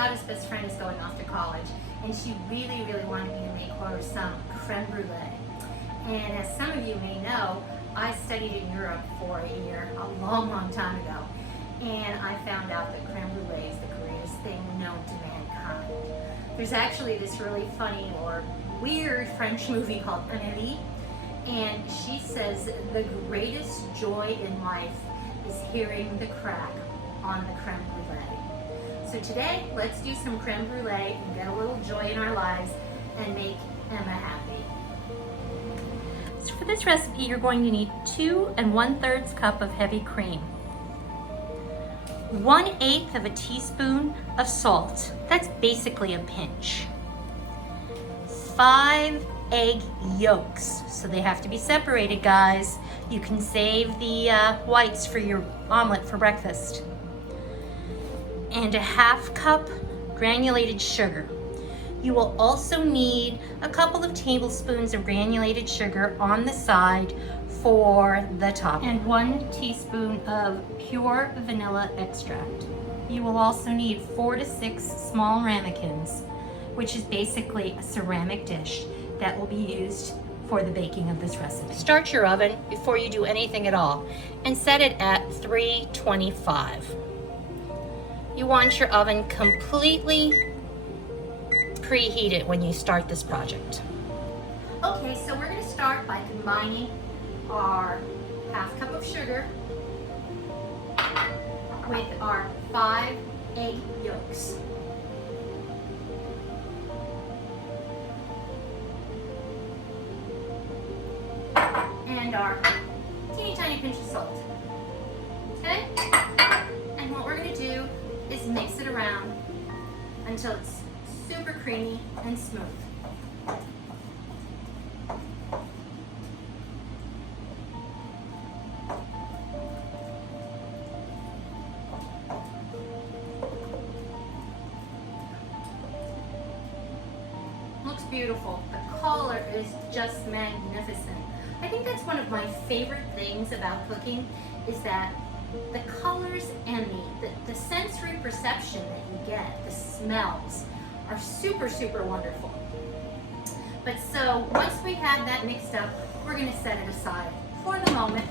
daughter's best friend is going off to college, and she really, really wanted me to make her some creme brulee. And as some of you may know, I studied in Europe for a year, a long, long time ago, and I found out that creme brulee is the greatest thing known to mankind. There's actually this really funny or weird French movie called Appétit, and she says the greatest joy in life is hearing the crack on the creme brulee. So today, let's do some creme brulee and get a little joy in our lives and make Emma happy. So for this recipe, you're going to need 2 1/3 cup of heavy cream, 1/8 of a teaspoon of salt, that's basically a pinch, 5 egg yolks, so they have to be separated, guys. You can save the whites for your omelet for breakfast. And a 1/2 cup granulated sugar. You will also need a couple of tablespoons of granulated sugar on the side for the top. And 1 teaspoon of pure vanilla extract. You will also need 4 to 6 small ramekins, which is basically a ceramic dish that will be used for the baking of this recipe. Start your oven before you do anything at all and set it at 325. You want your oven completely preheated when you start this project. Okay, so we're going to start by combining our 1/2 cup of sugar with our 5 egg yolks. And our teeny tiny pinch of salt. Okay? And what we're going to do is mix it around until it's super creamy and smooth. Looks beautiful. The color is just magnificent. I think that's one of my favorite things about cooking is that the colors and the sensory perception that you get, the smells, are super, super wonderful. But so once we have that mixed up, we're going to set it aside for the moment.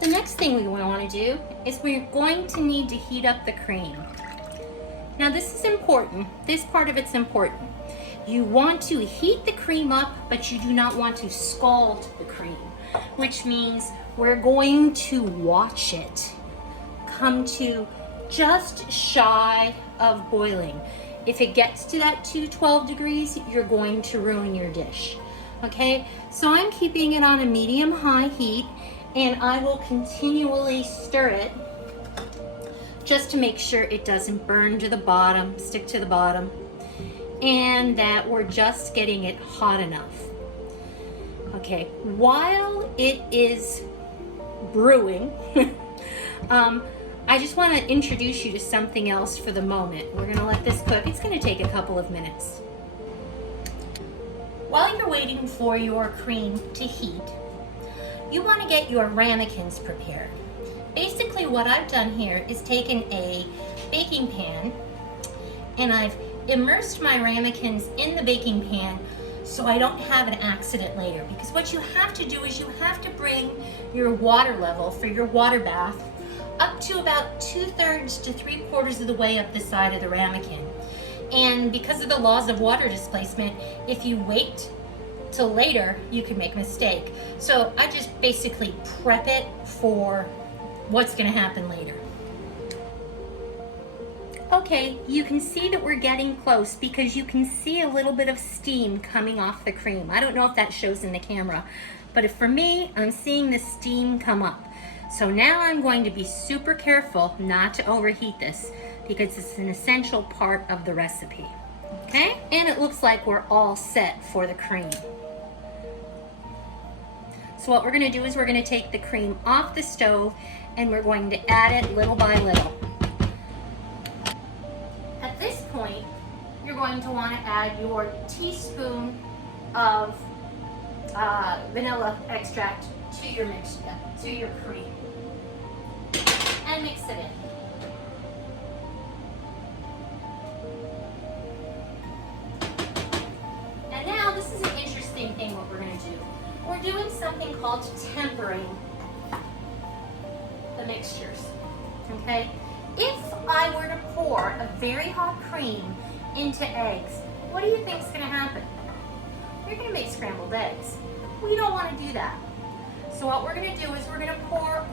The next thing we want to do is we're going to need to heat up the cream. Now this is important. This part of it's important. You want to heat the cream up, but you do not want to scald the cream, which means we're going to watch it come to just shy of boiling. If it gets to that 212 degrees, you're going to ruin your dish. Okay, so I'm keeping it on a medium-high heat, and I will continually stir it just to make sure it doesn't burn to the bottom, stick to the bottom, and that we're just getting it hot enough. Okay, while it is brewing, I just want to introduce you to something else for the moment. We're going to let this cook. It's going to take a couple of minutes. While you're waiting for your cream to heat, you want to get your ramekins prepared. Basically what I've done here is taken a baking pan and I've immersed my ramekins in the baking pan so I don't have an accident later. Because what you have to do is you have to bring your water level for your water bath up to about 2/3 to 3/4 of the way up the side of the ramekin. And because of the laws of water displacement, if you wait till later, you can make a mistake. So I just basically prep it for what's going to happen later. Okay, you can see that we're getting close because you can see a little bit of steam coming off the cream. I don't know if that shows in the camera, but if for me, I'm seeing the steam come up. So now I'm going to be super careful not to overheat this because it's an essential part of the recipe. Okay, and it looks like we're all set for the cream. So what we're going to do is we're going to take the cream off the stove and we're going to add it little by little. At this point, you're going to want to add your teaspoon of vanilla extract to your mixture, to your cream, and mix it in. going to do. We're doing something called tempering the mixtures, okay? If I were to pour a very hot cream into eggs, what do you think is going to happen? You're going to make scrambled eggs. We don't want to do that. So what we're going to do is we're going to pour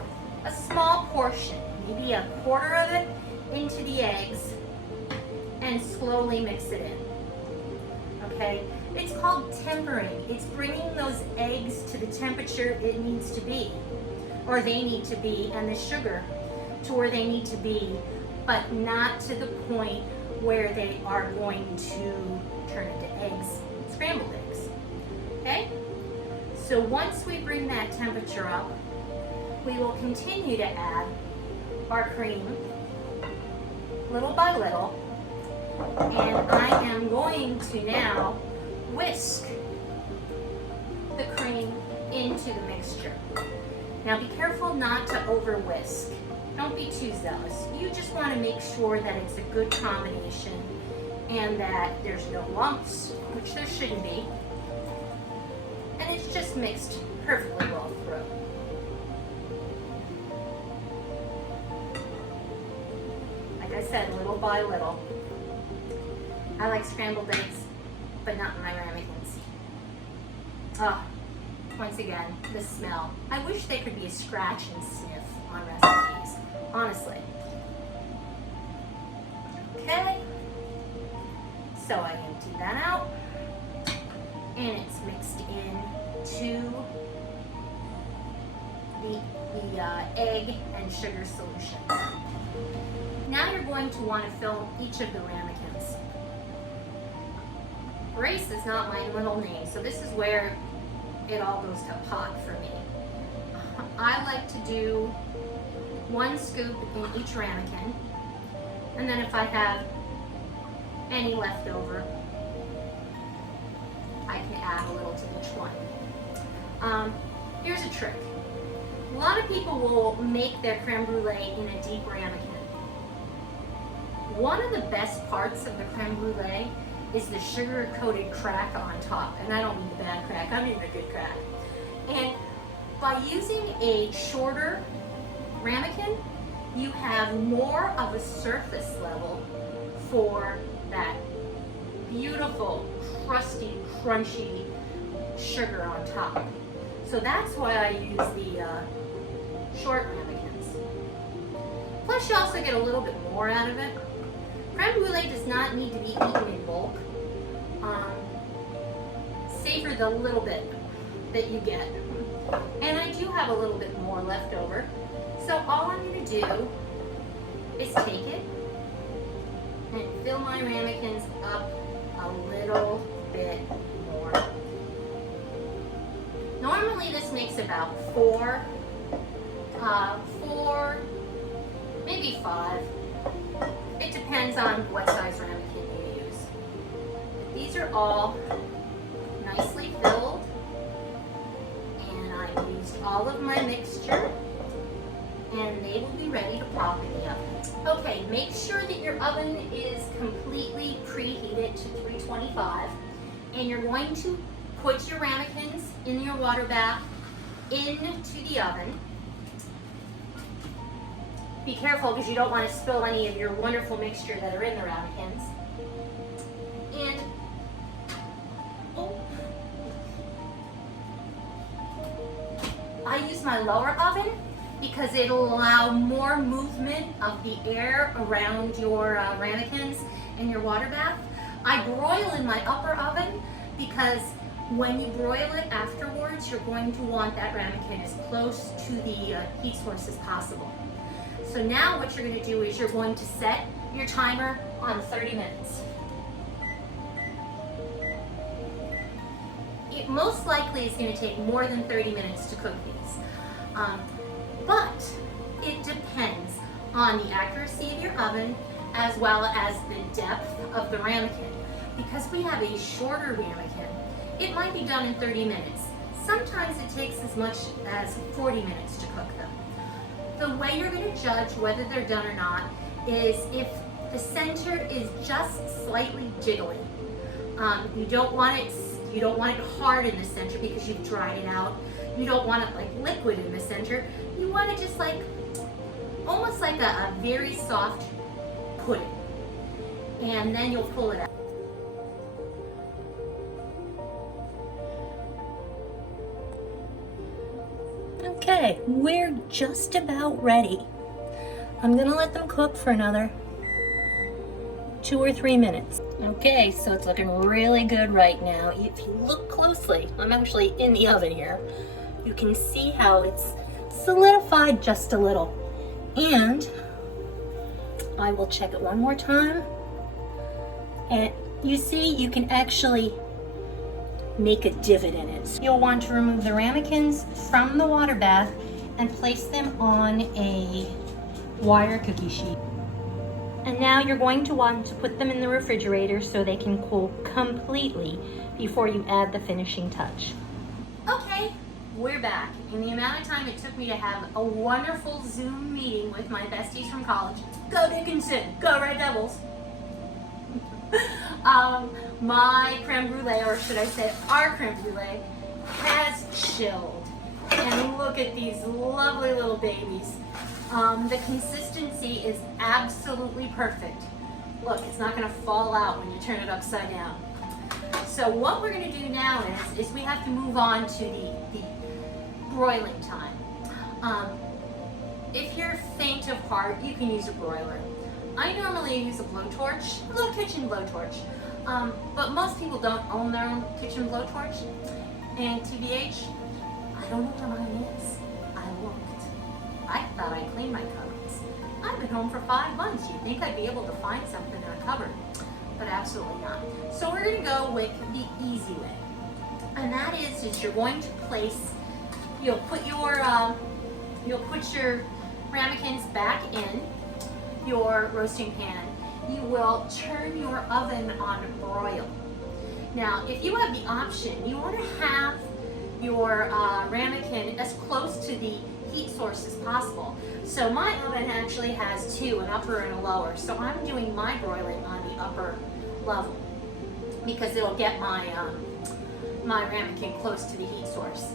a small portion, maybe a quarter of it, into the eggs and slowly mix it in, okay? It's called tempering. It's bringing those eggs to the temperature it needs to be, or they need to be, and the sugar to where they need to be, but not to the point where they are going to turn into eggs, scrambled eggs, okay? So once we bring that temperature up, we will continue to add our cream little by little, and I am going to now whisk the cream into the mixture. Now be careful not to over whisk. Don't be too zealous. You just want to make sure that it's a good combination and that there's no lumps, which there shouldn't be, and it's just mixed perfectly well through. Like I said, little by little. I like scrambled eggs, but not in my ramekins. Oh, once again, the smell. I wish they could be a scratch and sniff on recipes, honestly. Okay, so I empty that out, and it's mixed into the egg and sugar solution. Now you're going to want to fill each of the ramekins. Grace is not my middle name, so this is where it all goes to pot for me. I like to do 1 scoop in each ramekin, and then if I have any left over, I can add a little to each one. Here's a trick. A lot of people will make their creme brulee in a deep ramekin. One of the best parts of the creme brulee is the sugar-coated crack on top. And I don't mean the bad crack, I mean the good crack. And by using a shorter ramekin, you have more of a surface level for that beautiful, crusty, crunchy sugar on top. So that's why I use the short ramekins. Plus you also get a little bit more out of it. Creme brulee does not need to be eaten in bulk. Savor the little bit that you get. And I do have a little bit more left over. So all I'm going to do is take it and fill my ramekins up a little bit more. Normally this makes about 4, maybe 5. It depends on what size ramekin you use. But these are all nicely filled, and I've used all of my mixture, and they will be ready to pop in the oven. Okay, make sure that your oven is completely preheated to 325, and you're going to put your ramekins in your water bath into the oven. Be careful because you don't want to spill any of your wonderful mixture that are in the ramekins. And I use my lower oven because it'll allow more movement of the air around your ramekins and your water bath. I broil in my upper oven because when you broil it afterwards, you're going to want that ramekin as close to the heat source as possible. So now what you're going to do is you're going to set your timer on 30 minutes. It most likely is going to take more than 30 minutes to cook these. But it depends on the accuracy of your oven as well as the depth of the ramekin. Because we have a shorter ramekin, it might be done in 30 minutes. Sometimes it takes as much as 40 minutes to cook them. The way you're going to judge whether they're done or not is if the center is just slightly jiggling. You don't want it You don't want it hard in the center because you've dried it out. You don't want it like liquid in the center. You want it just like, almost like a very soft pudding. And then you'll pull it out. Okay, we're just about ready. I'm gonna let them cook for another 2 or 3 minutes. Okay, so it's looking really good right now. If you look closely, I'm actually in the oven here. You can see how it's solidified just a little. And I will check it one more time. And you see, you can actually make a divot in it. You'll want to remove the ramekins from the water bath and place them on a wire cookie sheet. And now you're going to want to put them in the refrigerator so they can cool completely before you add the finishing touch. Okay, we're back. In the amount of time it took me to have a wonderful Zoom meeting with my besties from college. Go Dickinson, go Red Devils. My creme brulee, or should I say our creme brulee, has chilled. And look at these lovely little babies. The consistency is absolutely perfect. Look, it's not going to fall out when you turn it upside down. So what we're going to do now is we have to move on to the broiling time. If you're faint of heart, you can use a broiler. I normally use a blowtorch, a little kitchen blowtorch, but most people don't own their own kitchen blowtorch. And TBH, I don't know where mine is. I looked. I thought I cleaned my cupboards. I've been home for 5 months. You'd think I'd be able to find something in a cupboard, but absolutely not. So we're going to go with the easy way, and that is you're going to place. You'll put your ramekins back in your roasting pan. You will turn your oven on broil. Now, if you have the option, you want to have your ramekin as close to the heat source as possible. So my oven actually has 2, an upper and a lower. So I'm doing my broiling on the upper level because it'll get my my ramekin close to the heat source.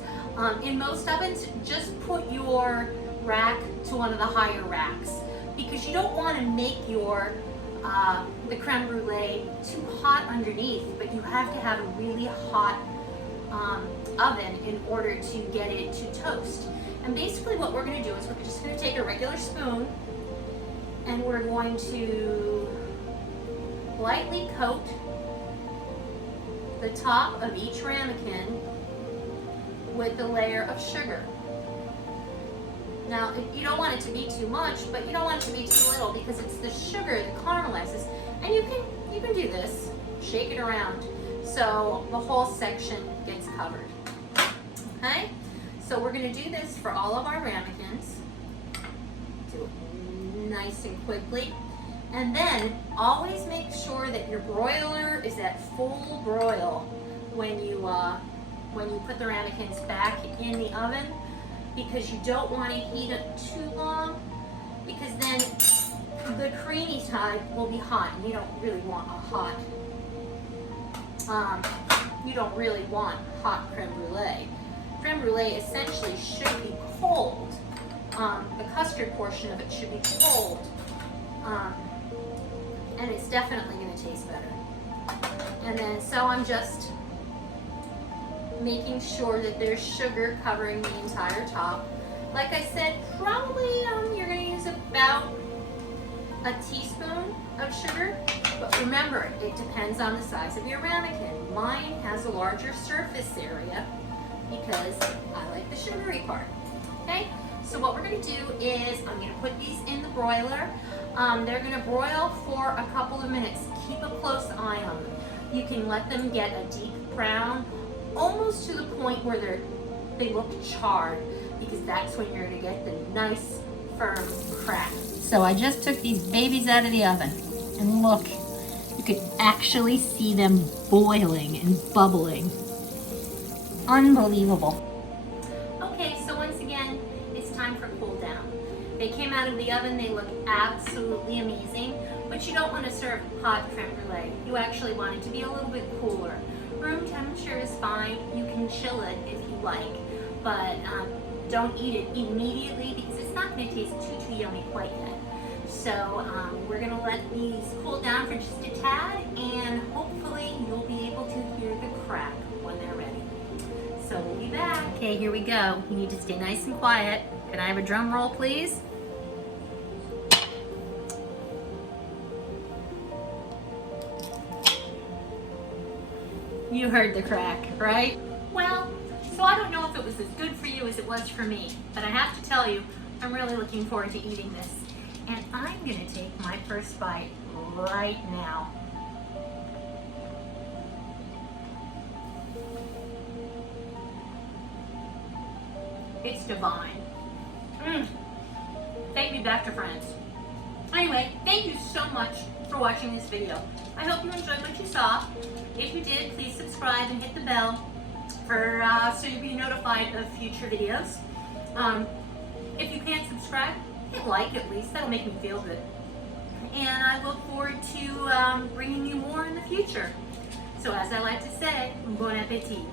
In most ovens, just put your rack to one of the higher racks because you don't want to make your the creme brulee too hot underneath, but you have to have a really hot oven in order to get it to toast. And basically what we're going to do is we're just going to take a regular spoon and we're going to lightly coat the top of each ramekin with a layer of sugar. Now, you don't want it to be too much, but you don't want it to be too little because it's the sugar that caramelizes. And you can do this, shake it around so the whole section gets covered. Okay? So we're going to do this for all of our ramekins. Do it nice and quickly. And then always make sure that your broiler is at full broil when you put the ramekins back in the oven, because you don't want to heat it too long, because then the creamy side will be hot, and you don't really want a hot creme brulee. Creme brulee essentially should be cold. The custard portion of it should be cold, and it's definitely going to taste better. And then, so I'm just making sure that there's sugar covering the entire top. Like I said, probably you're going to use about a teaspoon of sugar, but remember, it depends on the size of your ramekin. Mine has a larger surface area because I like the sugary part. Okay, so what we're going to do is I'm going to put these in the broiler. They're going to broil for a couple of minutes. Keep a close eye on them. You can let them get a deep brown, almost to the point where they look charred, because that's when you're going to get the nice firm crack. So I just took these babies out of the oven, and look, you can actually see them boiling and bubbling. Unbelievable. Okay, so once again, it's time for cool down. They came out of the oven, they look absolutely amazing, but you don't want to serve hot creme brulee. You actually want it to be a little bit cooler. room temperature is fine. You can chill it if you like, but don't eat it immediately because it's not going to taste too yummy quite yet. So we're going to let these cool down for just a tad, and hopefully you'll be able to hear the crack when they're ready. So we'll be back. Okay, here we go. You need to stay nice and quiet. Can I have a drum roll, please? You heard the crack, right? Well, so I don't know if it was as good for you as it was for me, but I have to tell you, I'm really looking forward to eating this. And I'm gonna take my first bite right now. It's divine. Take me back to France. Anyway, thank you so much for watching this video. I hope you enjoyed what you saw. If you did, please subscribe and hit the bell for so you'll be notified of future videos. If you can't subscribe, hit like at least. That'll make me feel good. And I look forward to bringing you more in the future. So as I like to say, bon appétit.